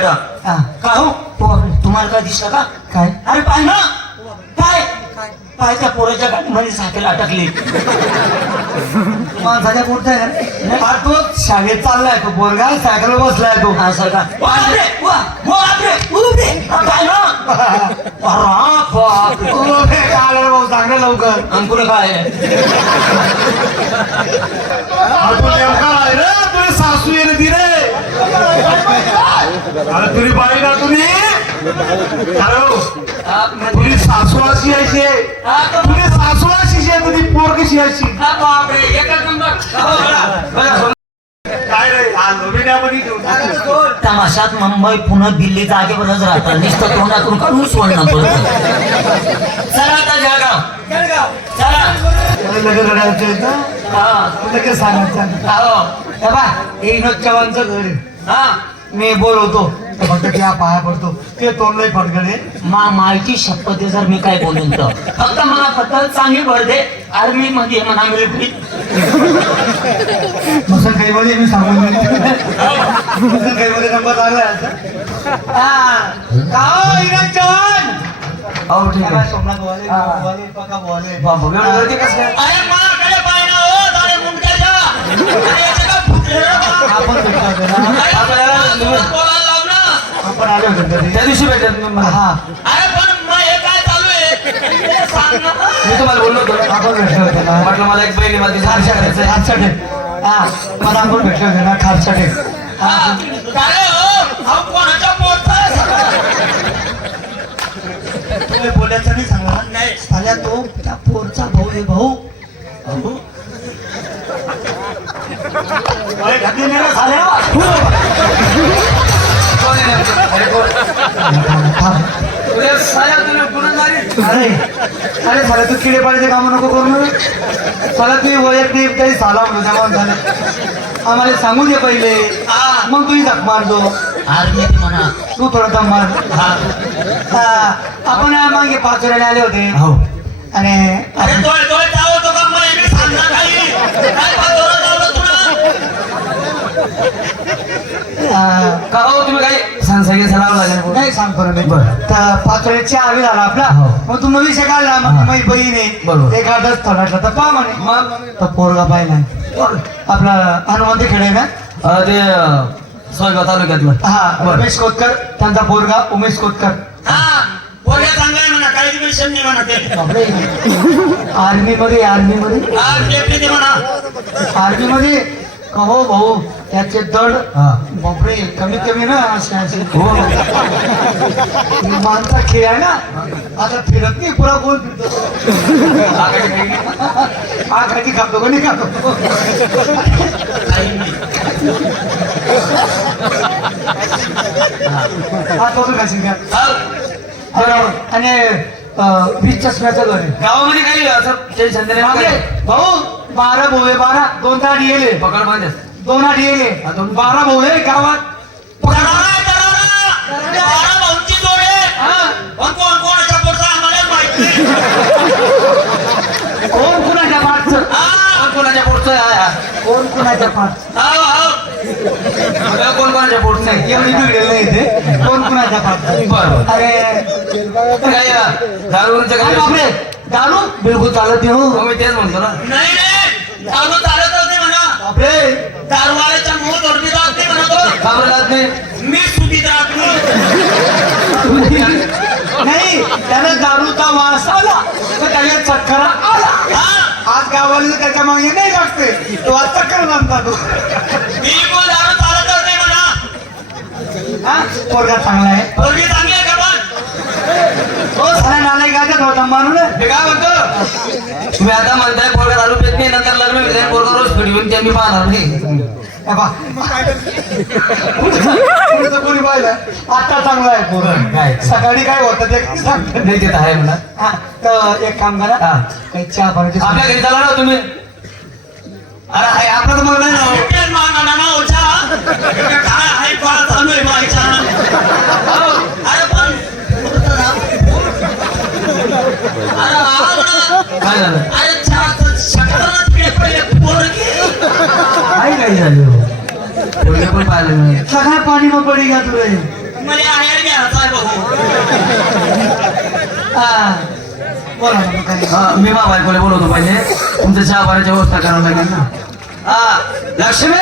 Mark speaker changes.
Speaker 1: येडा.
Speaker 2: हा.
Speaker 1: का हो? तुम्हाला काय दिसलं का?
Speaker 2: काय?
Speaker 1: अरे पाय ना. पाय. पाय त्या पोराच्या गाडीमध्ये सायकल अटकली.
Speaker 2: माणसाच्या पुढचा आहे अरे तो शाळेत चाललाय तो पोरगा सायकल बसलाय तो.
Speaker 1: हा सर का? बापरे वा बापरे उभे काय ना. अरे
Speaker 2: काढायला भाऊ सांग ना लवकर.
Speaker 1: अंकुर काय
Speaker 3: अरे तू नेमका आहे रे. तुझी सासू येणे ती रे. बाई ना तुम्ही. हो, तुझी सासू अशी अशी आहे तुझी सासू अशी आहे तुझी पोर कशी अशी?
Speaker 1: बापरे एकच नंबर.
Speaker 3: काय रे हा नवीन्यामध्ये घेऊन
Speaker 1: तमाशात मुंबई पुणे दिल्ली जागेवरच राहतात. नुसतं तोंडातून काढून सोडणं पडतं चला आता जळगाव. चला.
Speaker 2: लगेच रडायचं
Speaker 1: हा.
Speaker 2: सांगायचं
Speaker 1: हो.
Speaker 2: हे हे विनोद चव्हाणचं घर.
Speaker 1: हा.
Speaker 2: मी बोलवतो. फक्त त्या पाया पडतो. ते तोंडलाही फडकडे
Speaker 1: मा माहिती शपथ जर मी काय बोलून तर. फक्त मला फक्त चांगली भर दे. आर्मी मध्ये म्हणा मिलिटरी
Speaker 2: मुसल काही मध्ये मी सांगून मुसल काही मध्ये नंबर याचा. हा. चव्हाण?
Speaker 1: हो ठीक
Speaker 2: काय सोमनाथ वाले वाले पका वाले
Speaker 1: बाबू एवढं गर्दी कसं काय? अरे माकडे पाय ना हो दारे मुंडक्याच्या?
Speaker 2: आपण आपण आले होते
Speaker 1: त्या दिवशी. भेटत मी मला.
Speaker 2: हा.
Speaker 1: अरे पण मग हे काय चालू आहे? ते सांग ना.
Speaker 4: मी तुम्हाला बोललो होतो
Speaker 2: आपण भेटलो होते ना.
Speaker 4: म्हटलं मला एक पहिली माझी सारशा करायचं आहे.
Speaker 2: टेक हा मला आपण भेटलो होते ना टेक
Speaker 1: हा, काय हो हा कोणाच्या पोटचा
Speaker 2: तुम्ही बोलायचं नाही सांगला
Speaker 1: नाही.
Speaker 2: साल्या तो त्या पोरचा भाऊ आहे भाऊ.
Speaker 3: अरे घातली नाही रे साल्या.
Speaker 4: कोण तुझ्या साया तुला गुन्हेगारी.
Speaker 2: अरे अरे साला तू किडे पाण्याचे काम नको करू ना. साला तुम्ही वयात नाही काही साला म्हणून जमा झालं आम्हाला सांगू दे पहिले. मग तुम्ही झक मारतो.
Speaker 1: म्हणा.
Speaker 2: तू थोडा दम मार. हा, आपण मागे पाच वेळेला आले होते.
Speaker 4: हो.
Speaker 2: आणि
Speaker 1: अरे तोय तोय जावं तो का? मग मी सांगणार काही. काय पाहतो जावं तुला
Speaker 4: का हो तुम्ही काही सांगसागे सलाम लागेल
Speaker 2: नाही सांगतो ना मी. तर आवी झाला आपला.
Speaker 4: हो.
Speaker 2: मग तुम्ही विषय काढला मग. माझी बहीण आहे.
Speaker 4: बरोबर.
Speaker 2: एखादाच थोडाटला तर पहा म्हणे.
Speaker 4: मग?
Speaker 2: तर पोरगा पाहिला. आपला हनुमंती खेडे ना?
Speaker 4: अं, ते अं, सोयगाव तालुक्यातलं.
Speaker 2: हा
Speaker 4: बरं.
Speaker 2: रमेश कोतकर त्यांचा पोरगा उमेश कोतकर
Speaker 1: हा पोरगा चांगला आहे म्हणा काही नाही म्हणा ते.
Speaker 2: आर्मी मध्ये आर्मी मध्ये
Speaker 1: म्हणा.
Speaker 2: आर्मी मध्ये कहो भाऊ त्याचे दड
Speaker 4: हा.
Speaker 2: बापरे कमीत कमी ना असे असे.
Speaker 4: हो.
Speaker 2: माणसा खेळ आहे ना आता फिरत नाही पुरा कोण फिरतो. आखाची खातो कोणी खातो? हा तो तू खाशील का? आणि वीस चष्म्याचं घर आहे.
Speaker 4: गावामध्ये काही असं नाही. काय?
Speaker 2: भाऊ बारा भाऊ आहे बारा. दोन ताट येले
Speaker 4: पकड बांधे
Speaker 2: दोन आठ येले बारा भाऊ आहे गावात.
Speaker 1: कोण कोणाच्या नाही.
Speaker 2: कोण पाठचं?
Speaker 1: हा,
Speaker 4: कोण कोणाच्या पोटचं? हा?
Speaker 2: कोण कुणाच्या पाठ
Speaker 1: हो, हो.
Speaker 4: कोण कोणाच्या पोटचं? आहे
Speaker 2: एवढी बिघडेल नाही इथे. कोण कुणाच्या पाठ
Speaker 4: बरोबर
Speaker 2: अरे.
Speaker 4: काही
Speaker 2: बापरे. दारू? बिलकुल चालत नाही
Speaker 4: हो,
Speaker 2: हो
Speaker 4: मी तेच म्हणतो ना.
Speaker 1: नाही नाही. दारू चालतच नाही म्हणा.
Speaker 2: बापरे.
Speaker 1: दारूवाल्याच्या मुळ जोडली जात नाही म्हणा तो.
Speaker 4: घाबरलात नाही
Speaker 1: मी सुधीत राहत नाही.
Speaker 2: नाही त्याला दारूचा वास आला तर त्याला चक्कर आला.
Speaker 1: हा,
Speaker 2: आज गावाला त्याच्यामागे नाही लागते तो आज चक्कर म्हणता तो.
Speaker 1: दारू चालतच नाही म्हणा?
Speaker 2: हा? पोरगा चांगला आहे.
Speaker 1: पोरगी चांगली आहे का पण?
Speaker 2: तो साला नालायक गाजत होता मानून
Speaker 4: मी काय म्हणतो? तुम्ही आता म्हणताय पोरगा दारू पेत नाही नंतर रोज फिरवून त्यांनी पाहणार नाही
Speaker 2: हे कोणी पाहिलं आता चांगला आहे पोरं
Speaker 4: काय?
Speaker 2: सकाळी काय होतं ते.
Speaker 4: नाही देत आहे म्हणा
Speaker 2: हा, तर एक काम करा
Speaker 4: हा.
Speaker 2: काही चहा पाण्याची
Speaker 4: आपल्या घरी चला ना तुम्ही अरे तर मग नाही ना हो.
Speaker 1: काय आहे
Speaker 4: काय झालं? एवढे पण पाहिलं
Speaker 2: सगळ्या पाणी मग पडी घ्या तुला हा,
Speaker 4: मी बाबा कोणी बोलवतो पाहिजे तुमच्या चहा व्यवस्था करावं लागेल ना. हा, लक्ष्मी!